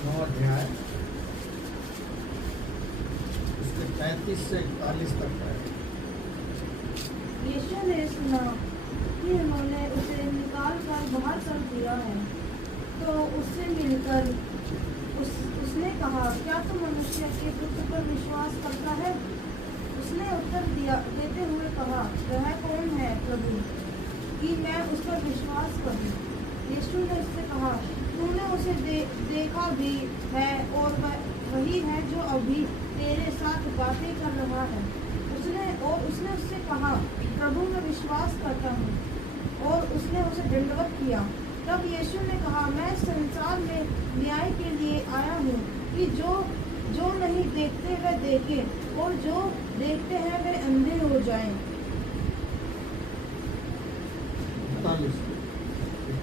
9 अध्याय उसके 35 से 41 तक है। यीशु ने सुना कि उन्होंने उसे निकाल कर बाहर कर दिया है, तो उससे मिलकर उसने कहा, क्या तुम मनुष्य के पुत्र पर विश्वास करता है? उसने उत्तर देते हुए कहा, वह कौन है प्रभु, कि मैं उस पर विश्वास करूं? यीशु ने उससे कहा, तूने उसे देखा भी है और वही है जो अभी तेरे साथ बातें कर रहा है। उसने उससे कहा, प्रभु मैं विश्वास करता हूँ, और उसने उसे दंडवत किया। तब यीशु ने कहा, मैं संसार में न्याय के लिए आया हूँ कि जो नहीं देखते वे देखें, और जो देखते हैं वे अंधे हो जाएं।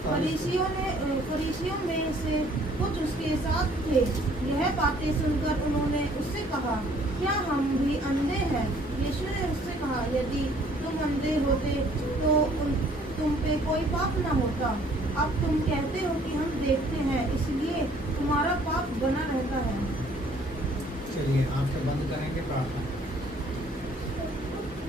फरीसियों में से कुछ उसके साथ थे। यह बातें सुनकर उन्होंने उससे कहा, क्या हम भी अंधे हैं? यीशु ने उससे कहा, यदि तुम अंधे होते तो तुम पे कोई पाप न होता। अब तुम कहते हो कि हम देखते हैं, इसलिए तुम्हारा पाप बना रहता है। चलिए आंखें बंद करेंगे, प्रार्थना।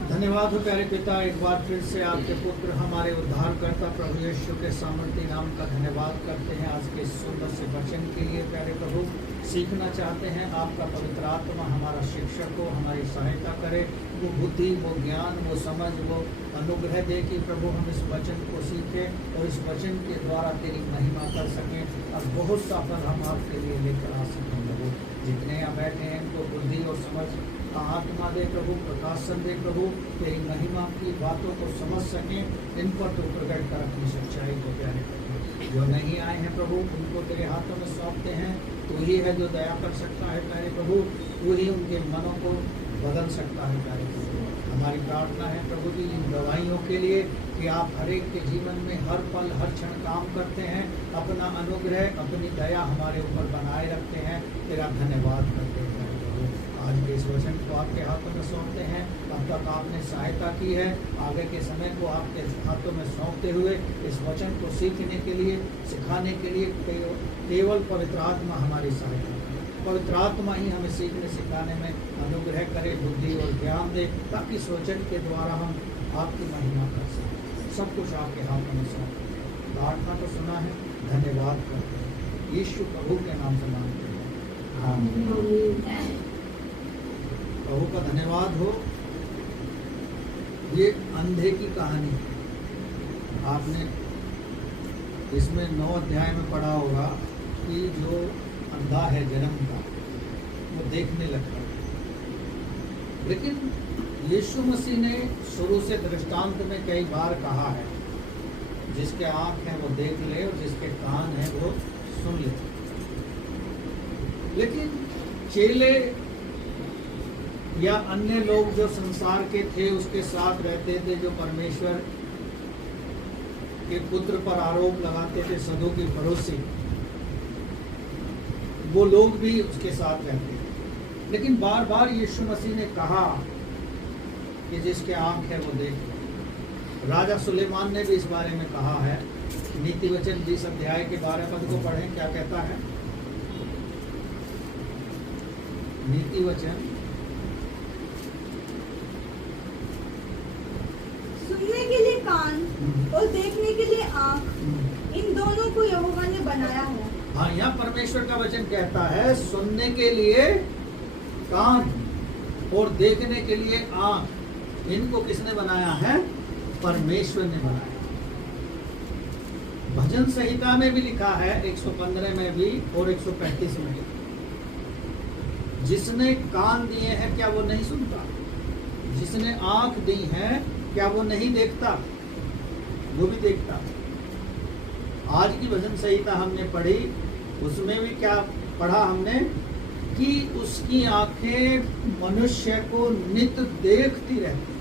धन्यवाद हो प्यारे पिता, एक बार फिर से आपके पुत्र हमारे उद्धारकर्ता प्रभु यीशु के सामर्थ्य नाम का धन्यवाद करते हैं आज के सुंदर से वचन के लिए। प्यारे प्रभु, सीखना चाहते हैं, आपका पवित्र आत्मा हमारा शिक्षक हो, हमारी सहायता करे, वो बुद्धि, वो ज्ञान, वो समझ, वो अनुग्रह दे कि प्रभु हम इस वचन को सीखें और इस वचन के द्वारा तेरी महिमा कर सकें और बहुत सा फल हम आपके लिए लेकर आ सकें। प्रभु, जितने यहाँ बैठे हैं उनको बुद्धि और समझ का आत्मा दे प्रभु, प्रकाशन दे प्रभु, तेरी महिमा की बातों को समझ सकें। इन पर तो प्रकट कर अपनी सच्चाई को प्यारे प्रभु। जो नहीं आए हैं प्रभु, उनको तेरे हाथों में सौंपते हैं। तू ही है जो दया कर सकता है प्यारे प्रभु, तू ही उनके मनों को बदल सकता है प्यारे प्रभु। हमारी प्रार्थना है प्रभु जी इन गवाहियों के लिए कि आप हर एक के जीवन में हर पल हर क्षण काम करते हैं, अपना अनुग्रह अपनी दया हमारे ऊपर बनाए रखते हैं। तेरा धन्यवाद करते हैं प्रभु। आज के इस वचन को आपके हाथों में सौंपते हैं। अब तक आपने सहायता की है, आगे के समय को आपके हाथों में सौंपते हुए इस वचन को सीखने के लिए, सिखाने के लिए केवल पवित्र आत्मा हमारी सहायता करे। पवित्र आत्मा ही हमें सीखने सिखाने में अनुग्रह करे, बुद्धि और ज्ञान दे, ताकि इस वचन के द्वारा हम आपकी महिमा कर सकें। सब कुछ आपके हाथों में सौंपते हैं। प्रार्थना को सुना है, धन्यवाद करते हैं, यीशु प्रभु के नाम से मांगते हैं, आमीन। प्रभु का धन्यवाद हो। ये अंधे की कहानी आपने इसमें 9 अध्याय में पढ़ा होगा कि जो अंधा है जन्म का, वो देखने लगता है। लेकिन यीशु मसीह ने शुरू से दृष्टांत में कई बार कहा है, जिसके आँख हैं वो देख ले और जिसके कान हैं वो सुन ले। लेकिन चेले या अन्य लोग जो संसार के थे, उसके साथ रहते थे, जो परमेश्वर के पुत्र पर आरोप लगाते थे, सदों की पड़ोसी, वो लोग भी उसके साथ रहते थे। लेकिन बार बार यीशु मसीह ने कहा कि जिसके आंख है वो देख। राजा सुलेमान ने भी इस बारे में कहा है। नीति वचन 20 अध्याय के 12 पद को पढ़ें, क्या कहता है? नीति वचन सुनने के लिए कान और देखने के लिए आँख, इन दोनों को यहोवा ने बनाया है। हाँ, यहाँ परमेश्वर का वचन कहता है सुनने के लिए कान और देखने के लिए आँख, इनको किसने बनाया है? परमेश्वर ने बनाया। भजन संहिता में भी लिखा है, 115 में भी और 135 में भी, जिसने कान दिए हैं क्या वो नहीं सुनता? जिसने आँख दी है क्या वो नहीं देखता? वो भी देखता। आज की भजन संहिता हमने पढ़ी, उसमें भी क्या पढ़ा हमने कि उसकी आंखें मनुष्य को नित्य देखती रहती,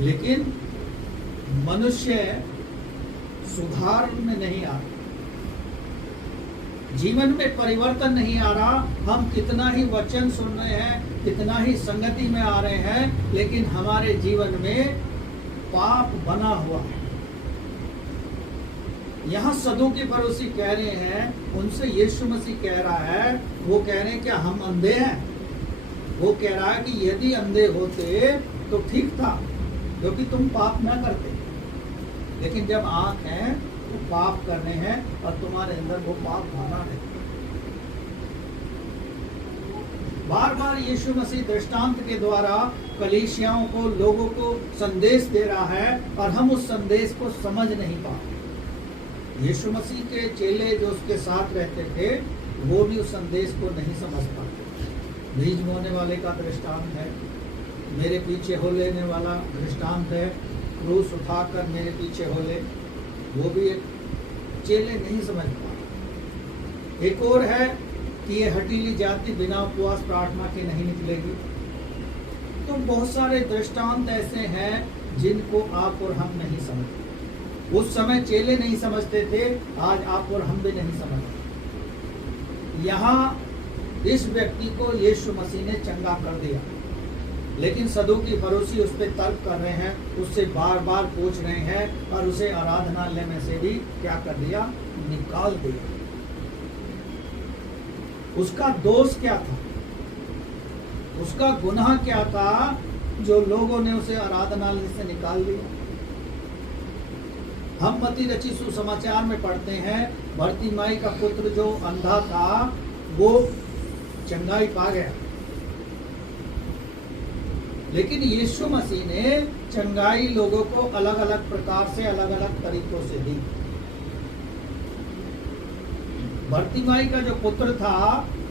लेकिन मनुष्य सुधार में नहीं आ रहा, जीवन में परिवर्तन नहीं आ रहा। हम कितना ही वचन सुन रहे हैं, कितना ही संगति में आ रहे हैं, लेकिन हमारे जीवन में पाप बना हुआ है। यहाँ सदूकी फरीसी कह रहे हैं, उनसे यीशु मसीह कह रहा है, वो कह रहे हैं क्या हम अंधे हैं? वो कह रहा है कि यदि अंधे होते तो ठीक था, क्योंकि तुम पाप ना करते, लेकिन जब आंख है तो पाप करने हैं और तुम्हारे अंदर वो पाप भाना है। बार बार यीशु मसीह दृष्टांत के द्वारा कलीसियाओं को, लोगों को संदेश दे रहा है और हम उस संदेश को समझ नहीं पाते। यीशु मसीह के चेले जो उसके साथ रहते थे, वो भी उस संदेश को नहीं समझ पाते। बीज बोने वाले का दृष्टांत है, मेरे पीछे हो लेने वाला दृष्टांत है, क्रूस उठाकर मेरे पीछे हो ले, वो भी एक चेले नहीं समझ पाते। एक और है कि ये हठीली जाति बिना उपवास प्रार्थना के नहीं निकलेगी। तो बहुत सारे दृष्टांत ऐसे हैं जिनको आप और हम नहीं समझते। उस समय चेले नहीं समझते थे, आज आप और हम भी नहीं समझते। यहाँ इस व्यक्ति को यीशु मसीह ने चंगा कर दिया, लेकिन सदूकी फरीसी उस पर तर्क कर रहे हैं, उससे बार बार पूछ रहे हैं और उसे आराधनालय में से भी क्या कर दिया? निकाल दिया। उसका दोष क्या था? उसका गुनाह क्या था जो लोगों ने उसे आराधनालय से निकाल दिया? हम मत्ती रचित सुसमाचार में पढ़ते हैं, बरतिमाई का पुत्र जो अंधा था वो चंगाई पा गया, लेकिन यीशु मसीह ने चंगाई लोगों को अलग अलग प्रकार से, अलग अलग तरीकों से दी। बरतिमाई का जो पुत्र था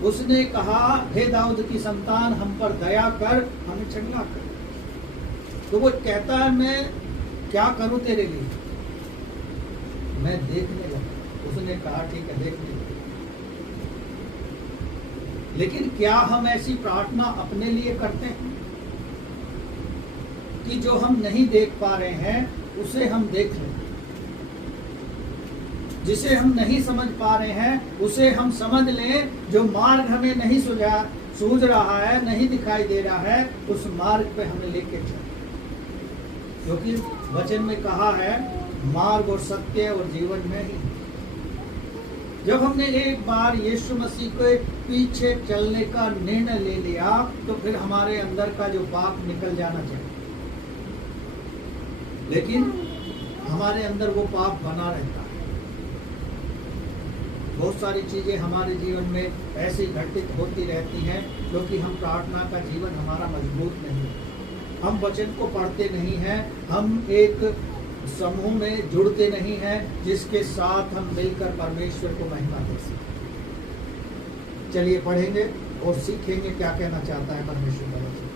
उसने कहा, हे दाऊद की संतान, हम पर दया कर, हमें चंगा कर। तो वो कहता है, मैं क्या करूं तेरे लिए? मैं देखने लगा। उसने कहा ठीक है, देखने लगा। लेकिन क्या हम ऐसी प्रार्थना अपने लिए करते हैं कि जो हम नहीं देख पा रहे हैं उसे हम देख लें, जिसे हम नहीं समझ पा रहे हैं उसे हम समझ लें, जो मार्ग हमें नहीं सूझ रहा है, नहीं दिखाई दे रहा है, उस मार्ग पे हमें लेके चलें। क्योंकि वचन में कहा है मार्ग और सत्य और जीवन में ही। जब हमने एक बार यीशु मसीह के पीछे चलने का निर्णय ले लिया तो फिर हमारे अंदर का जो पाप निकल जाना चाहिए, लेकिन हमारे अंदर वो पाप बना रहता है। बहुत सारी चीजें हमारे जीवन में ऐसी घटित होती रहती हैं क्योंकि हम प्रार्थना का जीवन हमारा मजबूत नहीं है, हम वचन को पढ़ते नहीं हैं, हम एक समूह में जुड़ते नहीं हैं जिसके साथ हम मिलकर परमेश्वर को महिमा दे सकें। चलिए पढ़ेंगे और सीखेंगे क्या कहना चाहता है परमेश्वर का वचन।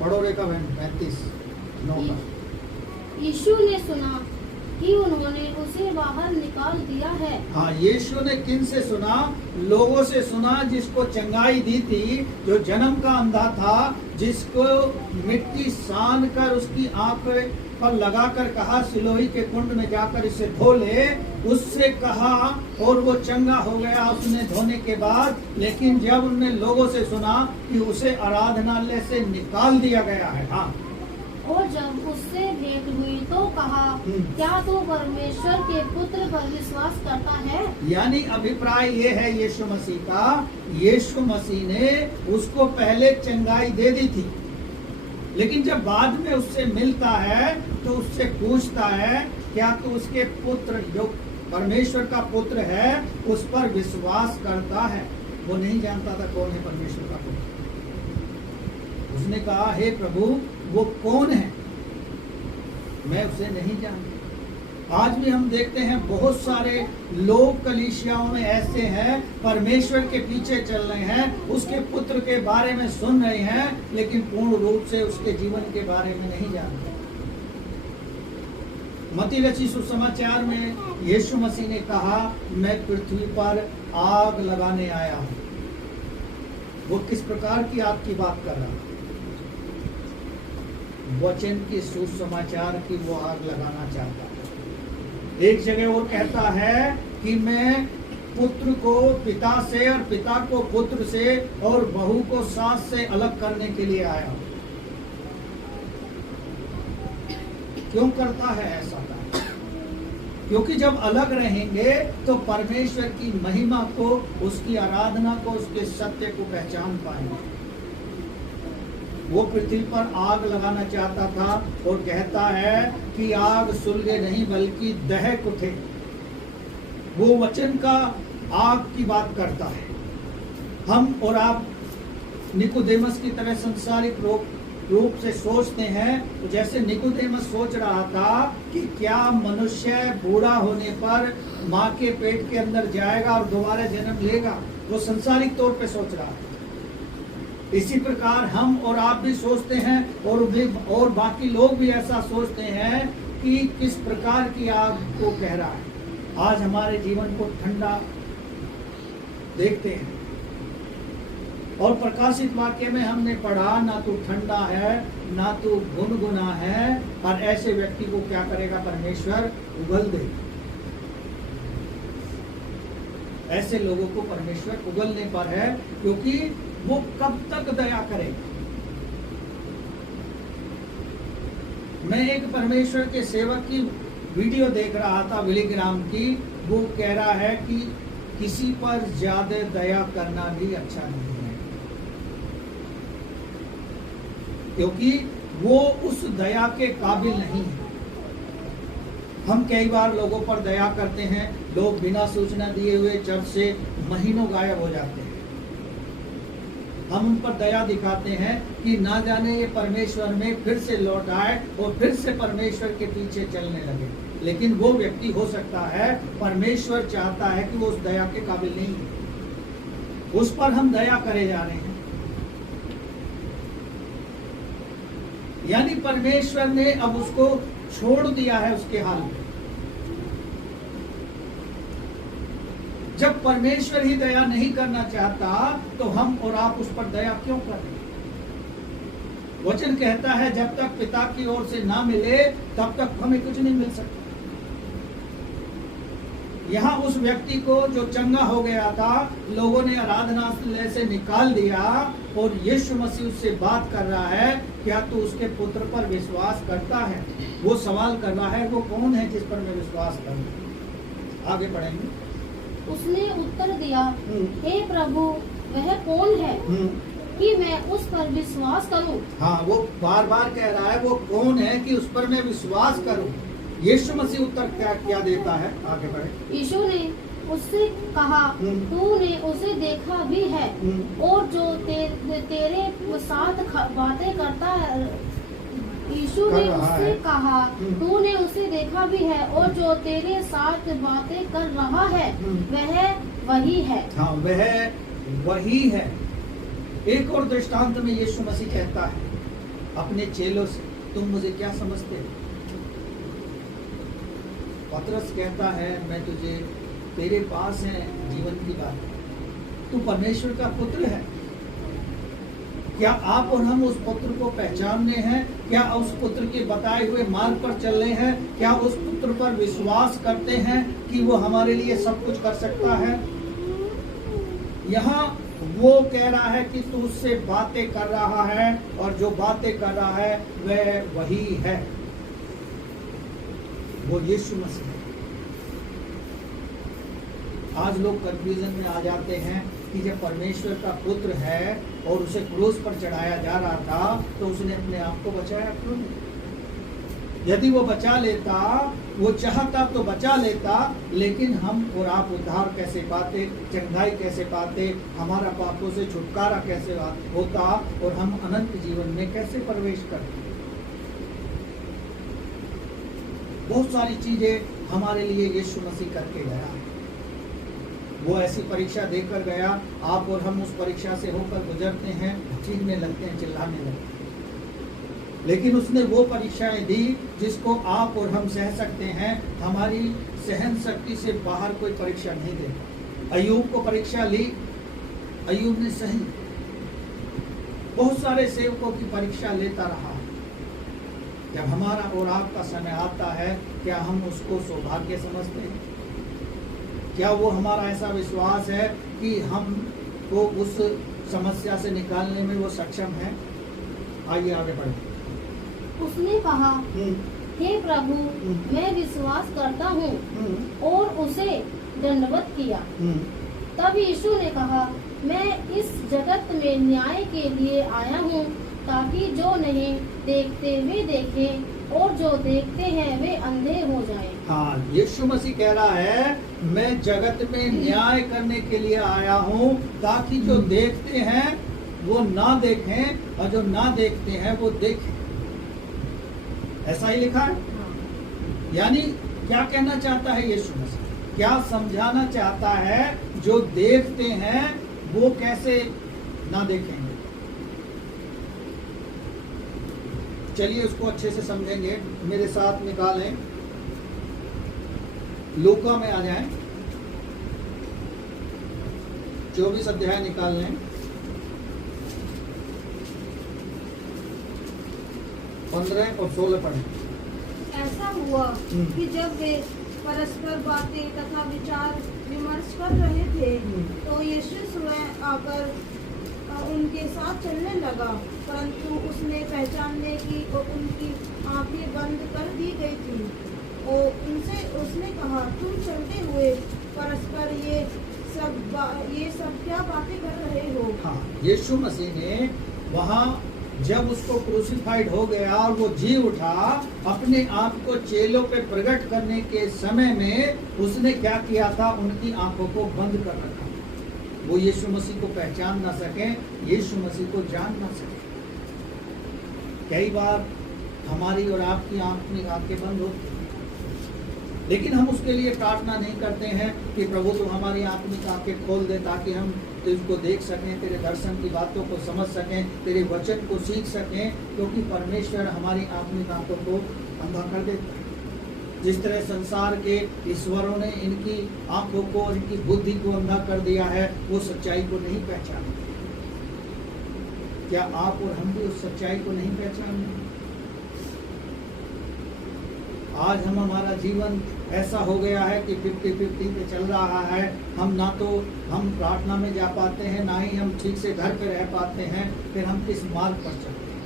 पढ़ो रेखा बहन 35:9। यीशु ने सुना कि उन्होंने उसे बाहर निकाल दिया है। हाँ, यीशु ने किन से सुना? लोगों से सुना जिसको चंगाई दी थी, जो जन्म का अंधा था, जिसको मिट्टी सान कर उसकी आंख पर लगाकर कहा सिलोही के कुंड में जाकर इसे धो ले, उससे कहा और वो चंगा हो गया उसने धोने के बाद। लेकिन जब उन्होंने लोगों से सुना कि उसे आराधनालय से निकाल दिया गया है, हाँ, और जब उससे भेंट हुई तो कहा, क्या तू परमेश्वर के पुत्र पर विश्वास करता है? यानी अभिप्राय ये है यीशु मसीह का, यीशु मसीह ने उसको पहले चंगाई दे दी थी, लेकिन जब बाद में उससे मिलता है तो उससे पूछता है, क्या तू उसके पुत्र जो परमेश्वर का पुत्र है उस पर विश्वास करता है? वो नहीं जानता था कौन है परमेश्वर का पुत्र। उसने कहा, हे प्रभु, वो कौन है? मैं उसे नहीं जानता। आज भी हम देखते हैं बहुत सारे लोग कलीसियाओं में ऐसे हैं, परमेश्वर के पीछे चल रहे हैं, उसके पुत्र के बारे में सुन रहे हैं, लेकिन पूर्ण रूप से उसके जीवन के बारे में नहीं जानते। मत्ती रचित सुसमाचार में यीशु मसीह ने कहा, मैं पृथ्वी पर आग लगाने आया हूं। वो किस प्रकार की आग की बात कर रहा है? वचन की सुसमाचार की वो आग लगाना चाहता है। एक जगह वो कहता है कि मैं पुत्र को पिता से और पिता को पुत्र से और बहू को सास से अलग करने के लिए आया हूं। क्यों करता है ऐसा कार्य? क्योंकि जब अलग रहेंगे तो परमेश्वर की महिमा को, उसकी आराधना को, उसके सत्य को पहचान पाएंगे। वो पृथ्वी पर आग लगाना चाहता था और कहता है कि आग सुलगे नहीं बल्कि दहक उठे। वो वचन का आग की बात करता है। हम और आप निकोदेमस की तरह संसारिक रूप से सोचते हैं, तो जैसे निकोदेमस सोच रहा था कि क्या मनुष्य बूढ़ा होने पर माँ के पेट के अंदर जाएगा और दोबारा जन्म लेगा, वो संसारिक तौर पे सोच रहा है। इसी प्रकार हम और आप भी सोचते हैं और बाकी लोग भी ऐसा सोचते हैं कि किस प्रकार की आग को कह रहा है। आज हमारे जीवन को ठंडा देखते हैं और प्रकाशित वाक्य में हमने पढ़ा, ना तो ठंडा है ना तो गुनगुना है, और ऐसे व्यक्ति को क्या करेगा परमेश्वर? उगल देगा। ऐसे लोगों को परमेश्वर उगलने पर है, क्योंकि वो कब तक दया करेगा। मैं एक परमेश्वर के सेवक की वीडियो देख रहा था, विली ग्राम की। वो कह रहा है कि किसी पर ज्यादा दया करना भी अच्छा नहीं है, क्योंकि वो उस दया के काबिल नहीं है। हम कई बार लोगों पर दया करते हैं, लोग बिना सूचना दिए हुए चर्च से महीनों गायब हो जाते हैं। हम उन पर दया दिखाते हैं कि ना जाने ये परमेश्वर में फिर से लौट आए और फिर से परमेश्वर के पीछे चलने लगे। लेकिन वो व्यक्ति हो सकता है, परमेश्वर चाहता है कि वो उस दया के काबिल नहीं है, उस पर हम दया करे जा रहे हैं। यानी परमेश्वर ने अब उसको छोड़ दिया है उसके हाल में। जब परमेश्वर ही दया नहीं करना चाहता तो हम और आप उस पर दया क्यों करें? वचन कहता है जब तक पिता की ओर से ना मिले तब तक हमें कुछ नहीं मिल सकता। यहाँ उस व्यक्ति को जो चंगा हो गया था, लोगों ने आराधनालय से निकाल दिया और यीशु मसीह उससे बात कर रहा है, क्या तू उसके पुत्र पर विश्वास करता है? वो सवाल कर रहा है, वो कौन है जिस पर मैं विश्वास करूं? आगे पढ़ेंगे। उसने उत्तर दिया, हे प्रभु, वह कौन है कि मैं उस पर विश्वास करूं? हाँ, वो बार बार कह रहा है वो कौन है कि उस पर मैं विश्वास करूं। यीशु मसीह उत्तर क्या देता है? आगे बढ़े। यीशु ने उससे कहा, तूने उसे देखा भी है और जो तेरे साथ बातें करता है। यीशु ने उससे कहा, तूने उसे देखा भी है और जो तेरे साथ बातें कर रहा है वह वही है। हाँ, वह वही है। एक और दृष्टांत में यीशु मसीह कहता है अपने चेलों से, तुम मुझे क्या समझते हो? पतरस कहता है, मैं तुझे, तेरे पास है जीवन की बात, तू परमेश्वर का पुत्र है। क्या आप और हम उस पुत्र को पहचानने हैं? क्या उस पुत्र के बताए हुए मार्ग पर चल रहे हैं? क्या उस पुत्र पर विश्वास करते हैं कि वो हमारे लिए सब कुछ कर सकता है? यहाँ वो कह रहा है कि तू उससे बातें कर रहा है और जो बातें कर रहा है वह वही है, वो यीशु मसीह है। आज लोग कंफ्यूजन में आ जाते हैं कि जब परमेश्वर का पुत्र है और उसे क्रूस पर चढ़ाया जा रहा था तो उसने अपने आप को बचाया क्यों नहीं? यदि वो बचा लेता, वो चाहता तो बचा लेता, लेकिन हम और आप उद्धार कैसे पाते, चंगाई कैसे पाते, हमारा पापों से छुटकारा कैसे होता और हम अनंत जीवन में कैसे प्रवेश करते? बहुत सारी चीजें हमारे लिए यीशु मसीह करके गया। वो ऐसी परीक्षा देकर गया, आप और हम उस परीक्षा से होकर गुजरते हैं, चीखने लगते हैं, चिल्लाने लगते हैं। लेकिन उसने वो परीक्षाएं दी जिसको आप और हम सह सकते हैं। हमारी सहन शक्ति से बाहर कोई परीक्षा नहीं देता। अय्यूब को परीक्षा ली, अय्यूब ने सही। बहुत सारे सेवकों की परीक्षा लेता रहा। जब हमारा और आपका समय आता है, क्या हम उसको सौभाग्य समझते हैं? क्या वो हमारा ऐसा विश्वास है कि हम को उस समस्या से निकालने में वो सक्षम है? आइए आगे बढ़े। उसने कहा, हे प्रभु, मैं विश्वास करता हूँ, और उसे दंडवत किया। तब यीशु ने कहा, मैं इस जगत में न्याय के लिए आया हूँ, ताकि जो नहीं देखते वे देखें, और जो देखते हैं वे अंधे हो जाएं। हाँ, यीशु मसीह कह रहा है, मैं जगत में न्याय करने के लिए आया हूँ, ताकि जो देखते हैं वो ना देखें, और जो ना देखते हैं वो देखें। ऐसा ही लिखा है। यानी क्या कहना चाहता है यीशु मसीह? क्या समझाना चाहता है? जो देखते हैं वो कैसे ना देखेंगे? चलिए उसको अच्छे से समझेंगे। मेरे साथ निकालें, लूका में आ जाएं, 24 अध्याय निकाल लें। 15 और 16 पढ़ें। ऐसा हुआ कि जब वे परस्पर बातें तथा विचार विमर्श कर रहे थे, तो यीशु स्वयं आकर उनके साथ चलने लगा, परंतु उसने पहचानने की और उनकी आंखें बंद कर दी गई थी। और उनसे उसने कहा, तुम चलते हुए परस्पर ये सब क्या बातें कर रहे हो? हाँ, यीशु मसीह ने वहाँ जब उसको क्रूसिफाइड हो गया और वो जी उठा, अपने आप को चेलों पे प्रकट करने के समय में उसने क्या किया था? उनकी आंखों को बंद कर रखा। वो यीशु मसीह को पहचान ना सके, यीशु मसीह को जान ना सके। कई बार हमारी और आपकी आंखें बंद होती हैं, लेकिन हम उसके लिए प्रार्थना नहीं करते हैं कि प्रभु तू हमारी आत्मिक आंखें खोल दे, ताकि हम तुझको देख सकें, तेरे दर्शन की बातों को समझ सकें, तेरे वचन को सीख सकें, क्योंकि परमेश्वर हमारी आत्मिक आंखों को अंधा कर देता है। जिस तरह संसार के ईश्वरों ने इनकी आंखों को और इनकी बुद्धि को अंधा कर दिया है, वो सच्चाई को नहीं पहचानते। क्या आप और हम भी उस सच्चाई को नहीं पहचानते? आज हमारा जीवन ऐसा हो गया है कि 50-50 पे चल रहा है। हम ना तो हम प्रार्थना में जा पाते हैं, ना ही हम ठीक से घर पे रह पाते हैं। फिर हम किस मार्ग पर चलते हैं?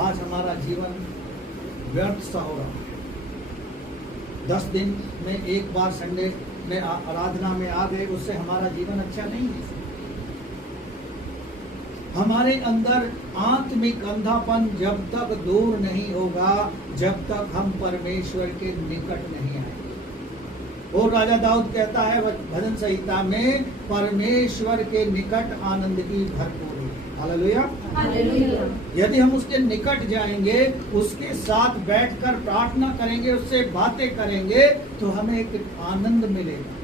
आज हमारा जीवन व्यर्थ सा हो रहा है। 10 दिन में एक बार संडे में आराधना में आ गए, उससे हमारा जीवन अच्छा नहीं है। हमारे अंदर आत्मिक अंधापन जब तक दूर नहीं होगा, जब तक हम परमेश्वर के निकट नहीं आएंगे। और राजा दाऊद कहता है भजन संहिता में, परमेश्वर के निकट आनंद की भरपूरी। Hallelujah, hallelujah. यदि हम उसके निकट जाएंगे, उसके साथ बैठकर प्रार्थना करेंगे, उससे बातें करेंगे, तो हमें एक आनंद मिलेगा।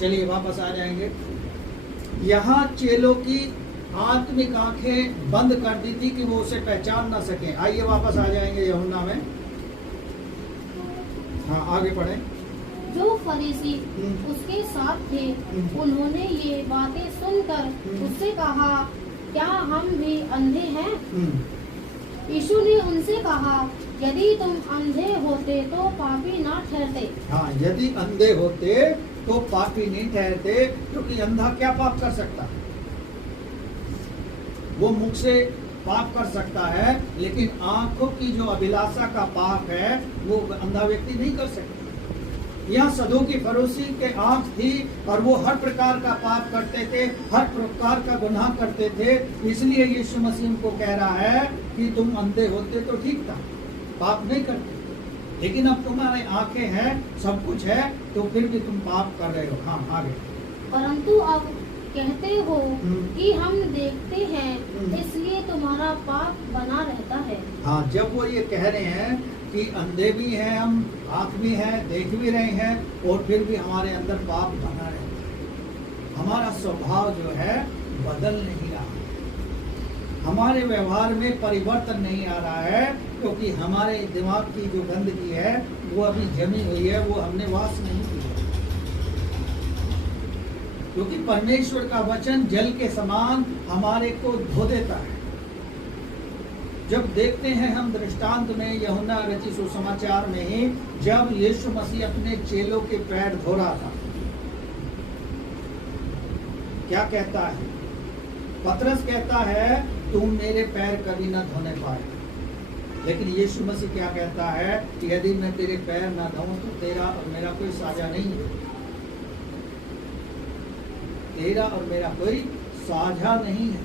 चलिए वापस आ जाएंगे। यहाँ चेलों की आत्मिक आंखें बंद कर दी थी कि वो उसे पहचान ना सके। आइए वापस आ जाएंगे यूहन्ना में। हाँ, आगे पढ़ें। जो फरीसी उसके साथ थे, उन्होंने ये बातें सुनकर उससे कहा, क्या हम भी अंधे हैं? यीशु ने उनसे कहा, यदि तुम अंधे होते तो पापी ना ठहरते। हाँ, यदि अंधे होते तो पापी नहीं ठहरते, क्योंकि अंधा क्या पाप कर सकता है? वो मुख से पाप कर सकता है, लेकिन आंखों की जो अभिलाषा का पाप है वो अंधा व्यक्ति नहीं कर सकता। यहाँ सदूकी फरीसी के आंख थी और वो हर प्रकार का पाप करते थे, हर प्रकार का गुनाह करते थे। इसलिए यीशु मसीह उनको कह रहा है कि तुम अंधे होते तो ठीक था, पाप नहीं करते, लेकिन अब तुम्हारे आंखें हैं, सब कुछ है, तो फिर भी तुम पाप कर रहे हो। हाँ, आगे। परंतु अब कहते हो कि हम देखते हैं, इसलिए तुम्हारा पाप बना रहता है। हाँ, जब वो ये कह रहे हैं कि अंधे भी हैं हम, आंख भी है, देख भी रहे हैं, और फिर भी हमारे अंदर पाप बना रहता है। हमारा स्वभाव जो है बदल नहीं रहा, हमारे व्यवहार में परिवर्तन नहीं आ रहा है, क्योंकि हमारे दिमाग की जो गंदगी है वो अभी जमी हुई है, वो हमने वास नहीं की है। क्योंकि परमेश्वर का वचन जल के समान हमारे को धो देता है। जब देखते हैं हम दृष्टांत में यूहन्ना रचित सुसमाचार में ही, जब यीशु मसीह अपने चेलों के पैर धो रहा था, क्या कहता है? पतरस कहता है तुम मेरे पैर कभी न धोने पाए। लेकिन यीशु मसीह क्या कहता है कि यदि मैं तेरे पैर न धोऊं तो तेरा और मेरा कोई साझा नहीं है। तेरा और मेरा कोई साझा नहीं है।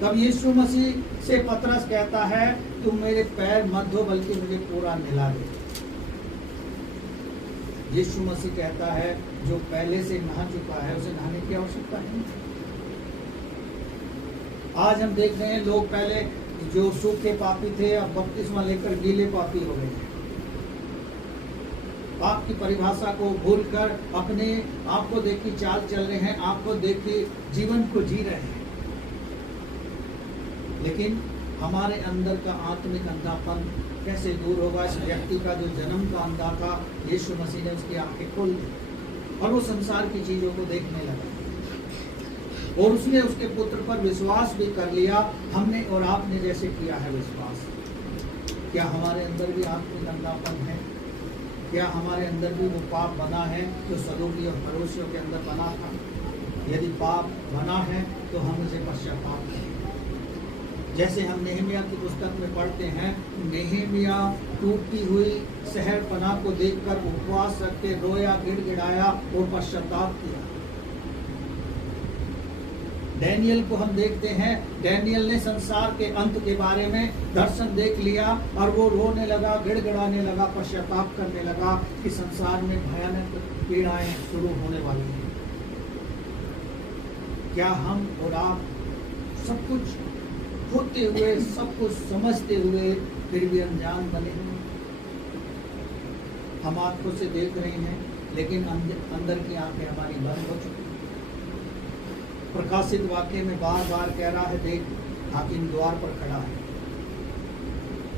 तब यीशु मसीह से पतरस कहता है तुम मेरे पैर मत धो बल्कि मुझे पूरा नहला दे। यीशु मसीह कहता है जो पहले से नहा चुका है उसे नहाने की आवश्यकता नहीं। आज हम देख रहे हैं लोग पहले जो सूखे पापी थे अब बपतिस्मा लेकर गीले पापी हो गए हैं। पाप की परिभाषा को भूलकर अपने आप को देख के चाल चल रहे हैं, आपको देख के जीवन को जी रहे हैं। लेकिन हमारे अंदर का आत्मिक अंधापन कैसे दूर होगा? इस व्यक्ति का जो जन्म का अंधा था, यीशु मसीह ने उसकी आंखें खोल दी और वो संसार की चीजों को देखने लगा और उसने उसके पुत्र पर विश्वास भी कर लिया। हमने और आपने जैसे किया है विश्वास, क्या हमारे अंदर भी आत्मिक अंधापन है? क्या हमारे अंदर भी वो पाप बना है जो सदूकी और पड़ोसियों के अंदर बना था? यदि पाप बना है तो हम उसे पश्चाताप करें। जैसे हम नेहमिया की पुस्तक में पढ़ते हैं, नेहमिया टूटती हुई शहर पनाह को देखकर उपवास रख के रोया, गिड़गिड़ाया और पश्चाताप किया। डैनियल को हम देखते हैं, डैनियल ने संसार के अंत के बारे में दर्शन देख लिया और वो रोने लगा, गिड़गिड़ाने लगा, पश्चाताप करने लगा कि संसार में भयानक पीड़ाएं शुरू होने वाली हैं। क्या हम और आप सब कुछ होते हुए, सब कुछ समझते हुए फिर भी अनजान बने हैं? हम आंखों से देख रहे हैं लेकिन अंदर की आंखें हमारी बंद हो चुकी हैं। प्रकाशित वाक्य में बार बार कह रहा है, देख हाकिम द्वार पर खड़ा है।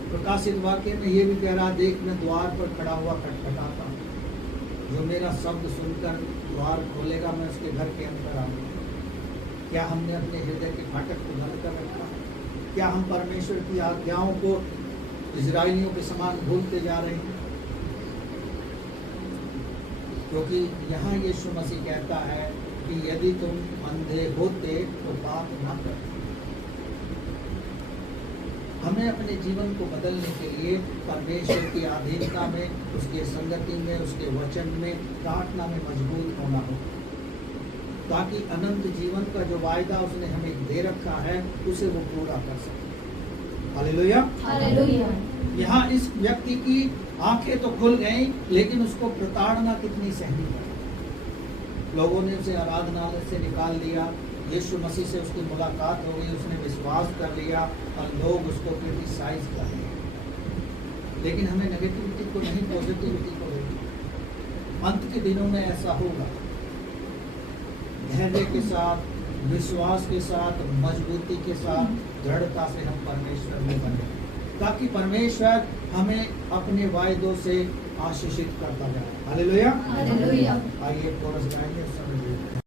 प्रकाशित वाक्य में ये भी कह रहा है, देख मैं द्वार पर खड़ा हुआ खटखटाता हूँ, जो मेरा शब्द सुनकर द्वार खोलेगा मैं उसके घर के अंदर आऊंगा। क्या हमने अपने हृदय के फाटक को बंद कर रखा? क्या हम परमेश्वर की आज्ञाओं को इजराइलियों के समान भूलते जा रहे हैं? क्योंकि यहाँ यीशु मसीह कहता है कि यदि तुम अंधे होते तो पाप न करते। हमें अपने जीवन को बदलने के लिए परमेश्वर की अधीनता में, उसके संगति में, उसके वचन में, प्रार्थना में मजबूत होना होगा, ताकि अनंत जीवन का जो वायदा उसने हमें दे रखा है उसे वो पूरा कर सके। Hallelujah, hallelujah. यहाँ इस व्यक्ति की आंखें तो खुल गई लेकिन उसको प्रताड़ना कितनी सहनी पड़ी। लोगों ने उसे आराधनालय से निकाल दिया, यीशु मसीह से उसकी मुलाकात हो गई, उसने विश्वास कर लिया और लोग उसको क्रिटिसाइज कर रहे हैं। लेकिन हमें नेगेटिविटी को नहीं, पॉजिटिविटी को देखना। अंत के दिनों में ऐसा होगा। धैर्य के साथ, विश्वास के साथ, मजबूती के साथ, दृढ़ता से हम परमेश्वर में बने, ताकि परमेश्वर हमें अपने वायदों से आशीषित करता जाए। Hallelujah, hallelujah. आइए कोरस गाएंगे उस समय।